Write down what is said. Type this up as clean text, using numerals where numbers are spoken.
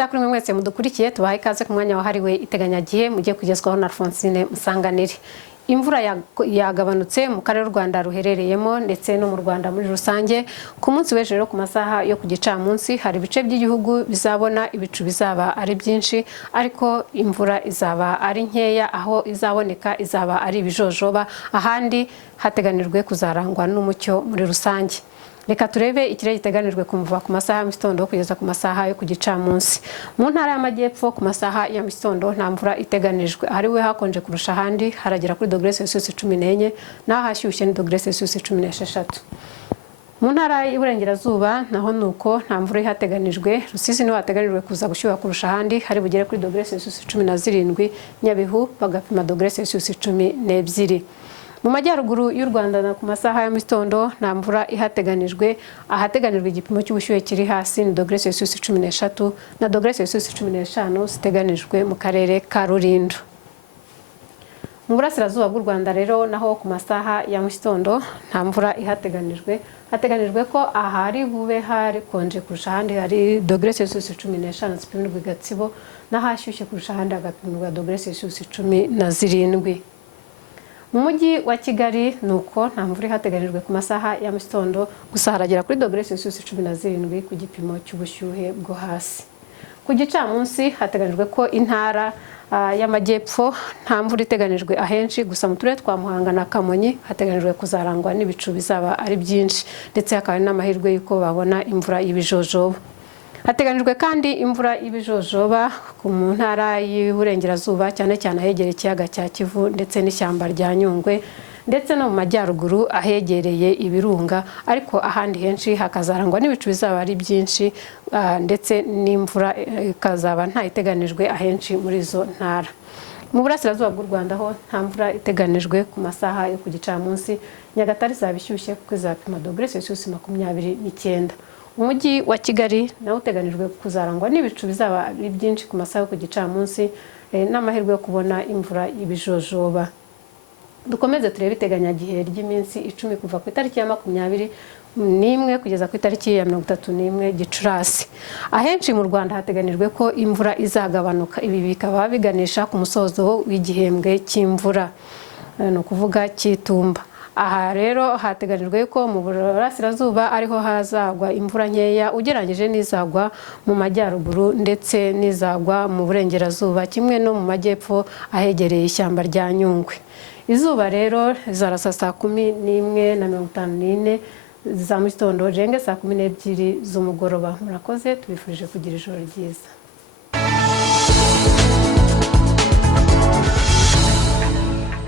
neza kuri mwe mwese mudukurikiye, tubaha ikaze ku mwanya wahariwe iteganyagihe mugiye kugezwaho na Alphonsine Musanganire. Imvura yagabanutse mu karere Rwanda ruherereyemo ndetse no mu Rwanda muri rusange. Ku munsi w'ejo rero ku masaha yo ku gicamunsi hari ibice by'igihugu bizabona ibicu bizaba ari byinshi, ariko imvura izaba ari nkeya. Aho izaboneka izaba ari ibijojoba, ahandi hateganijwe kuzarangwa n'umucyo muri rusange. Reka turebe ikirere giteganijwe kumva ku masaha y'imitondo kugeza ku masaha yo ku gicamunsi. Mu ntara y'amajyepfo ku masaha ya mitondo nta mvura iteganijwe, ahariwe hakonje kurusha ahandi haragera kuri °C14, naho hashyushye ni °C16. Mu ntara y'Iburengerazuba naho nuko nta mvura ihateganijwe. Rusizi niho hateganijwe kuza gushyuha kurusha ahandi, hari bugere kuri °C17. Nyabihu bagapima °C12. Mu majyaruguru y'u Rwanda ku masaha ya mitondo nta mvura ihateganijwe, ahateganijwe igipimo cy'ubushyuhe kiri hasi ni °C13 na °C15 ziteganijwe mu karere ka Rulindo. Mu burasirazuba bw'u Rwanda rero naho ku masaha ya mitondo nta mvura ihateganijwe. Hateganijwe ko ahari bube hari konje kurusha ahandi hari °C15 zipimirwa i Gatsibo, n'ahashyushye kurusha ahandi hagapimirwa °C17. Mu mujyi wa Kigali nuko nta mvura ihateganijwe ku masaha ya mitondo, gusa haragera kuri °C17 ku gipimo cy'ubushyuhe bwo hasi. Ku gicamunsi hateganijwe ko intara y'amajyepfo nta mvura iteganijwe ahenshi, gusa mu turere twa Muhanga na Kamonyi hateganijwe kuzarangwa n'ibicu bizaba ari byinshi, ndetse hakaba n'amahirwe y'uko babona imvura y'ibijojoba. Hateganijwe kandi imvura y'ibijojoba mu ntara y'Iburengerazuba, cyane cyane ahegereye ikiyaga cya Kivu ndetse n'ishyamba rya Nyungwe, ndetse no mu majyaruguru ahegereye ibirunga, ariko ahandi henshi hakazarangwa n'ibicu bizaba ari byinshi, ndetse n'imvura ikazaba nta iteganijwe ahenshi muri izo ntara. Mu burasirazuba bw'u Rwanda ho nta mvura iteganijwe ku masaha yo ku gicamunsi. Nyagatare izaba ishyushye kuko izapima °C29. Umujyi wa Kigali nawo uteganijwe kuzarangwa n'ibicu bizaba ari byinshi ku masaha yo ku gicamunsi, n'amahirwe yo kubona imvura y'ibijojoba. Dukomeze turebe iteganyagihe ry'iminsi 10 kuva ku itariki ya 21 kugeza ku itariki ya 31 Gicurasi. Ahenshi mu Rwanda hateganijwe ko imvura izagabanuka, ibi bikaba biganisha ku musozo w'igihembwe cy'imvura, ni ukuvuga cy'itumba. Aha rero hateganijwe ko mu burasirazuba ariho hazagwa imvura nkeya ugereranyije n'izagwa mu majyaruguru ndetse n'izagwa mu burengerazuba, kimwe no mu majyepfo ahegereye ishyamba rya Nyungwe. Izuba rero rizarasa saa 11:54 za mu gitondo, jenge saa 12 z'umugoroba. Murakoze, tubifurije kugira ijoro ryiza.